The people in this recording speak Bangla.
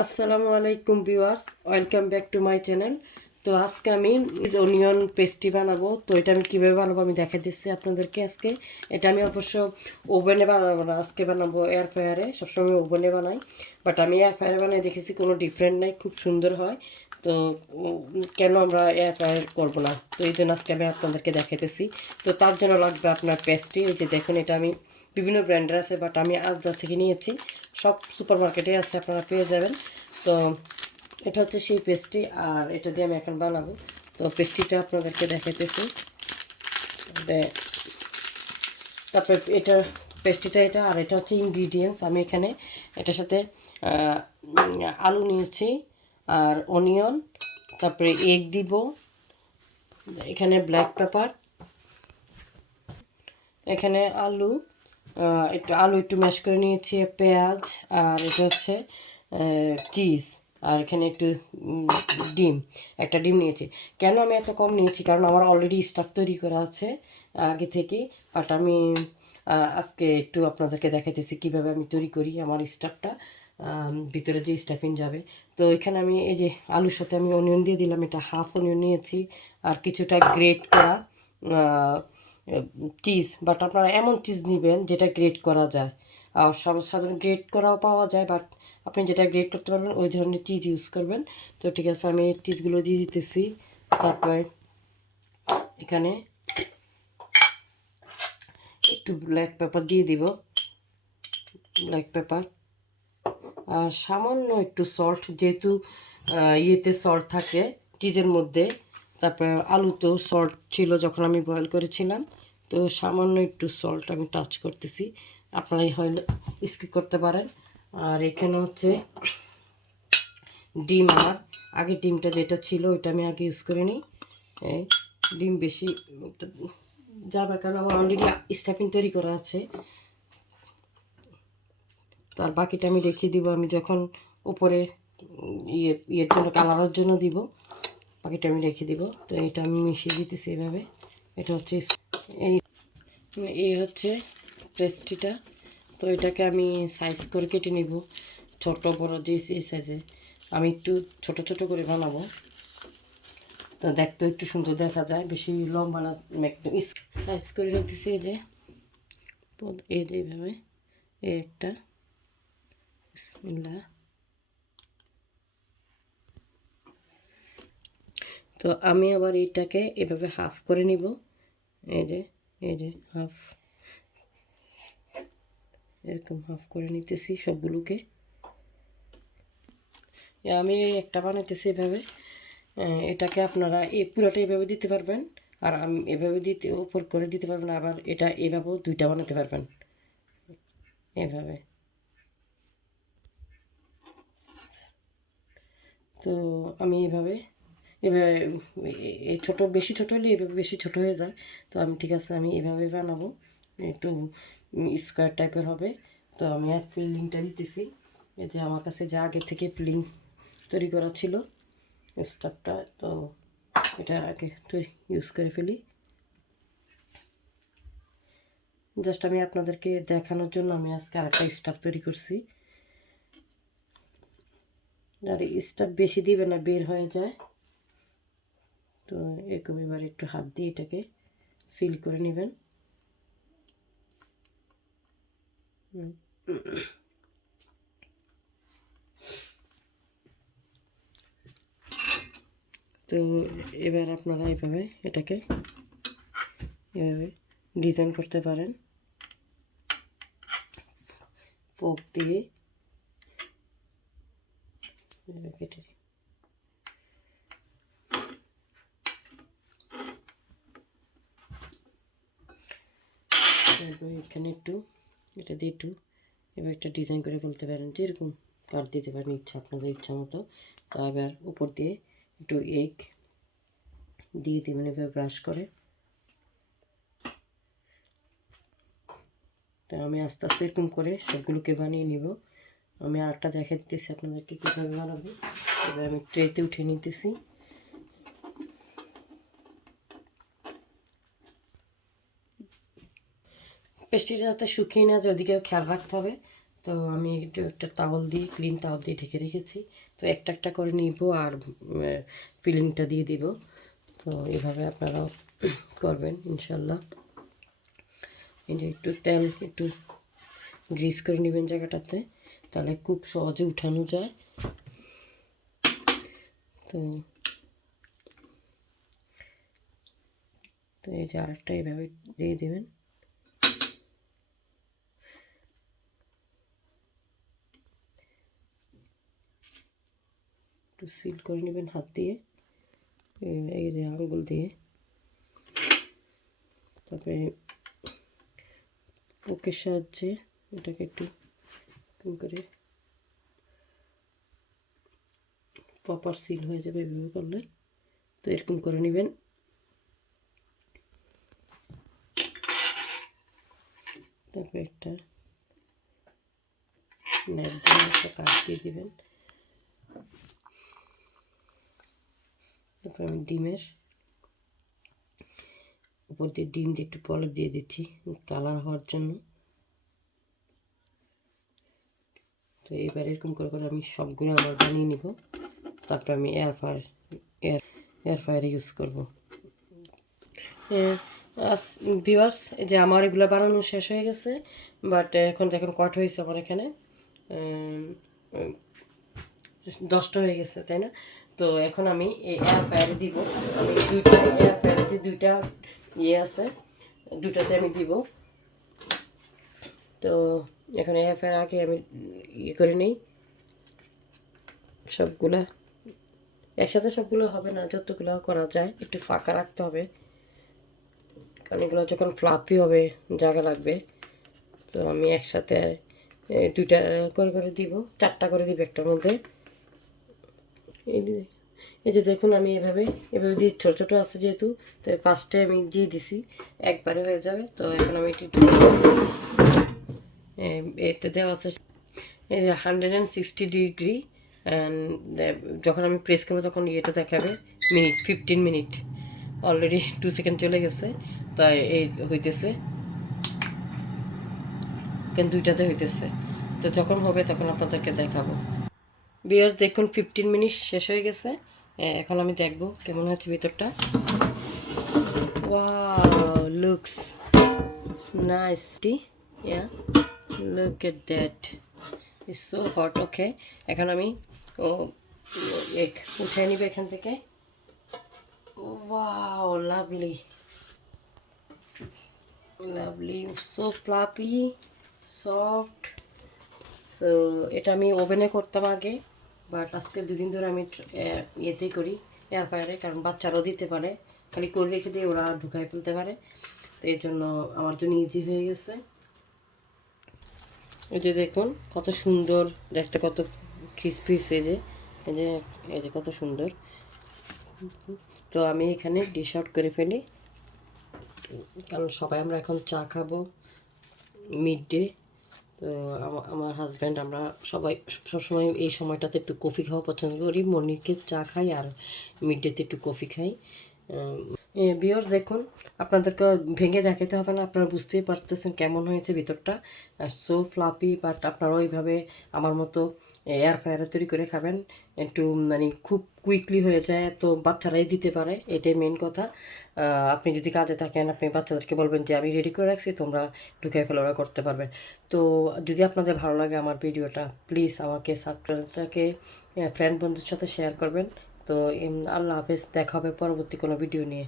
আসসালামু আলাইকুম viewers, welcome back to my channel. তো আজকে আমি অনিয়ন পেস্ট্রি বানাবো। তো এটা আমি কীভাবে বানাবো আমি দেখা দিচ্ছি আপনাদেরকে আজকে। এটা আমি অবশ্য ওভেনে বানাবো না, আজকে বানাবো এয়ার ফ্রায়ারে। সবসময় ওভেনে বানাই, বাট আমি এয়ার ফ্রায়ারে বানাই দেখেছি কোনো ডিফারেন্ট নাই, খুব সুন্দর হয়। তো কেন আমরা এয়ার ফ্রায়ার করবো না, তো এই জন্য আজকে আমি আপনাদেরকে দেখাইতেছি। তো তার জন্য লাগবে আপনার পেস্ট্রি। এই যে দেখুন, এটা আমি বিভিন্ন ব্র্যান্ডের আছে, বাট আমি আজদা থেকে নিয়েছি। সব সুপার মার্কেটে আছে, আপনারা পেয়ে যাবেন। তো এটা হচ্ছে সেই পেস্ট্রি, আর এটা দিয়ে আমি এখন বানাবো। তো পেস্ট্রিটা আপনাদেরকে দেখাইতেছি। তারপরে এটা পেস্ট্রিটা এটা, আর এটা হচ্ছে ইনগ্রিডিয়েন্টস। আমি এখানে এটার সাথে আলু নিয়েছি, আর অনিয়ন, তারপরে এগ দিব, এখানে ব্ল্যাক পেপার, এখানে আলু, একটু ম্যাশ করে নিয়েছি, পেঁয়াজ, আর এটা হচ্ছে চিজ, আর এখানে একটু ডিম, একটা ডিম নিয়েছি। কেন আমি এত কম নিয়েছি, কারণ আমার অলরেডি স্টাফ তৈরি করা আছে আগে থেকে। বাট আমি আজকে একটু আপনাদেরকে দেখাইতেছি কীভাবে আমি তৈরি করি আমার স্টাফটা, ভিতরে যে স্টাফিং যাবে। তো এখানে আমি এই যে আলুর সাথে আমি অনিয়ন দিয়ে দিলাম, এটা হাফ অনিয়ন নিয়েছি, আর কিছুটা গ্রেট করা চিজ। বাট আপনারা এমন চিজ নেবেন যেটা গ্রেট করা যায়, আর সাধারণ গ্রেট করাও পাওয়া যায়, বাট আপনি যেটা গ্রেট করতে পারবেন ওই ধরনের চিজ ইউজ করবেন। তো ঠিক আছে, আমি চিজগুলো দিয়ে দিতেছি। তারপরে এখানে একটু ব্ল্যাক পেপার দিয়ে দিব, ব্ল্যাক পেপার, আর সামান্য একটু সল্ট, যেহেতু ইয়েতে সল্ট থাকে চিজের মধ্যে। তারপরে আলুতেও সল্ট ছিল যখন আমি বয়েল করেছিলাম, তো সামান্য একটু সল্ট আমি টাচ করতেছি, আপনারাই হয়তো স্কিপ করতে পারেন। আর এখানে হচ্ছে ডিম, আমার আগে ডিমটা যেটা ছিল ওইটা আমি আগে ইউজ করে নিই। এই ডিম বেশি যাবে, কারণ আমার অলরেডি স্টাফিং তৈরি করা আছে। তার বাকিটা আমি রেখে দিব, আমি যখন উপরে ইয়ের জন্য কালারের জন্য দিব, বাকিটা আমি রেখে দিব। তো এটা আমি মিশিয়ে দিতেছি এভাবে। এটা হচ্ছে এই এই হচ্ছে পেস্ট্রিটা। তো এটাকে আমি সাইজ করে কেটে নিব, ছোট বড় যে সাইজে। আমি একটু ছোট ছোট করে বানাবো, তো দেখতে একটু সুন্দর দেখা যায়, বেশি লম্বা না, একটু সাইজ করে রেখেছি। এই যে এইভাবে, এই একটা, বিসমিল্লাহ। তো আমি আবার এইটাকে এভাবে হাফ করে নিব, এই যে হাফ, এরকম হাফ করে নিতেছি সবগুলোকে। আমি একটা বানাইতেছি এভাবে। এটাকে আপনারা এই পুরোটা এভাবে দিতে পারবেন, আর আমি এভাবে দিতে উপর করে দিতে পারবেন, আবার এটা এভাবেও দুইটা বানাতে পারবেন এভাবে। তো আমি এভাবে এভাবে এই ছোটো, বেশি ছোটো হলে এভাবে বেশি ছোটো হয়ে যায়। তো আমি ঠিক আছে, আমি এভাবে বানাবো, একটু স্কোয়ার টাইপের হবে। তো আমি আর ফিলিংটা দিতেছি, এই যে আমার কাছে যা আগে থেকে ফিলিং তৈরি করা ছিল স্টাফটা, তো এটা আগে ইউজ করে ফেলি। জাস্ট আমি আপনাদেরকে দেখানোর জন্য আমি আজকে আরেকটা স্টাফ তৈরি করছি। আর স্টাফ বেশি দিবে না, বের হয়ে যায়। তো এরকম এবার একটু হাত দিয়ে এটাকে সিল করে নেবেন। তো এবার আপনারা এভাবে এটাকে এভাবে ডিজাইন করতে পারেন ফোক দিয়ে, কেটে। তারপরে এখানে একটু এটা দিয়ে একটু এবার একটা ডিজাইন করে ফেলতে পারেন, যেরকম কাট দিতে পারেন ইচ্ছা, আপনাদের ইচ্ছা মতো। তো এবার উপর দিয়ে একটু এগ দিয়ে দেবেন এভাবে ব্রাশ করে। তো আমি আস্তে আস্তে এরকম করে সবগুলোকে বানিয়ে নিব। আমি আরেকটা দেখা দিতেছি আপনাদেরকে কীভাবে বানাবো। এবার আমি ট্রেতে উঠে নিতেছি। পেস্ট্রিটা যাতে শুকিয়ে না যায় ওদিকেও খেয়াল রাখতে হবে। তো আমি একটু একটা তাওয়াল দিয়ে ক্লিন তাওয়াল দিয়ে ঢেকে রেখেছি। তো একটা একটা করে নিব আর ফিলিংটা দিয়ে দিব। তো এভাবে আপনারাও করবেন ইনশাল্লাহ। এই যে একটু তেল একটু গ্রিস করে নেবেন জায়গাটাতে, তাহলে খুব সহজে উঠানো যায়। তো তো এই যে আরেকটা এইভাবে দিয়ে দেবেন। একটু সিল করে নেবেন হাত দিয়ে, এই যে আঙ্গুল দিয়ে। তারপরে ফোকের সাহায্যে এটাকে একটু করে প্রপার সিল হয়ে যাবে এভাবে করলে। তো এরকম করে নেবেন। তারপরে একটা নেট দিয়ে একটা কাট দিয়ে দেবেন। তারপর আমি ডিমের উপর দিয়ে ডিম দিয়ে একটু পলিশ দিয়ে দিচ্ছি কালার হওয়ার জন্য। তো এবার এরকম করে করে আমি সবগুলো আমার বানিয়ে নিব। তারপর আমি এয়ার ফ্রায়ার ইউজ করব। ভিউয়ার্স, এই যে আমার এগুলো বানানো শেষ হয়ে গেছে, বাট এখন দেখুন কট হয়েছে আমার এখানে 10টা হয়ে গেছে, তাই না? তো এখন আমি এই এয়ার ফ্রায়ারে দিব। আমি দুইটা এয়ার ফ্রায়ারে যে দুইটা ইয়ে আছে, দুটাতে আমি দিব। তো এখন এয়ার ফ্রায়ার আগে আমি ইয়ে করে নিই সবগুলা একসাথে। সবগুলো হবে না, যতগুলো করা যায় একটু ফাঁকা রাখতে হবে, কারণ এগুলো যখন ফ্লাফি হবে জায়গা লাগবে। তো আমি একসাথে দুইটা করে করে দিব, 4টা করে দিব একটার মধ্যে। এই যে দেখুন আমি এভাবে এভাবে দিয়ে ছোটো ছোটো আছে যেহেতু, তো 5টায় আমি দিয়ে দিছি, একবারে হয়ে যাবে। তো এখন আমি একটু এতে দেওয়া আছে 160 ডিগ্রি, অ্যান্ড যখন আমি প্রেস করবো তখন ইয়েটা দেখাবে 15 মিনিট। অলরেডি 2 সেকেন্ড চলে গেছে, তাই এই হইতেছে কেন দুইটাতে হইতেছে। তো যখন হবে তখন আপনাদেরকে দেখাবো। ভিউয়ার্স দেখুন 15 মিনিট শেষ হয়ে গেছে। এখন আমি দেখবো কেমন হচ্ছে ভিতরটা। Wow, looks nice. Yeah, look at that, it's so hot. Okay, এখন আমি এক উঠে নিব এখান থেকে। Wow, lovely lovely, so fluffy, soft. So এটা আমি ওভেনে করতাম আগে, বাট আজকে 2 দিন ধরে আমি ইয়েতেই করি, এয়ার ফ্রায়ারে, কারণ বাচ্চারাও দিতে পারে, খালি করে রেখে দিয়ে ওরা ঢুকাই ফেলতে পারে। তো এই জন্য আমার জন্য ইজি হয়ে গেছে। এই যে দেখুন কত সুন্দর দেখতে, কত ক্রিসপি, এই যে কত সুন্দর। তো আমি এখানে ডিশ আউট করে ফেলি, কারণ সবাই আমরা এখন চা খাবো মিড ডে। তো আমার হাজব্যান্ড আমরা সবাই সবসময় এই সময়টাতে একটু কফি খাওয়া পছন্দ করি। মর্নিংকে চা খাই আর মিড ডেতে একটু কফি খাই। ভিউয়ার্স দেখুন, আপনাদেরকে ভেঙে দেখাতে হবে না, আপনারা বুঝতেই পারতেছেন কেমন হয়েছে ভিতরটা, সো ফ্লাফি। বাট আপনারা ওইভাবে আমার মতো এয়ার ফ্রায়ারে তৈরি করে খাবেন, একটু মানে খুব কুইকলি হয়ে যায়, তো বাচ্চারাই দিতে পারে, এটাই মেন কথা। আপনি যদি কাজে থাকেন, আপনি বাচ্চাদেরকে বলবেন যে আমি রেডি করে রাখছি, তোমরা ঢুকে ফেলে ওরা করতে পারবে। তো যদি আপনাদের ভালো লাগে আমার ভিডিওটা, প্লিজ আমাকে সাবস্ক্রাইবটাকে ফ্রেন্ড বন্ধুদের সাথে শেয়ার করবেন। তো আল্লাহ হাফেজ, দেখা হবে পরবর্তী কোনো ভিডিও নিয়ে।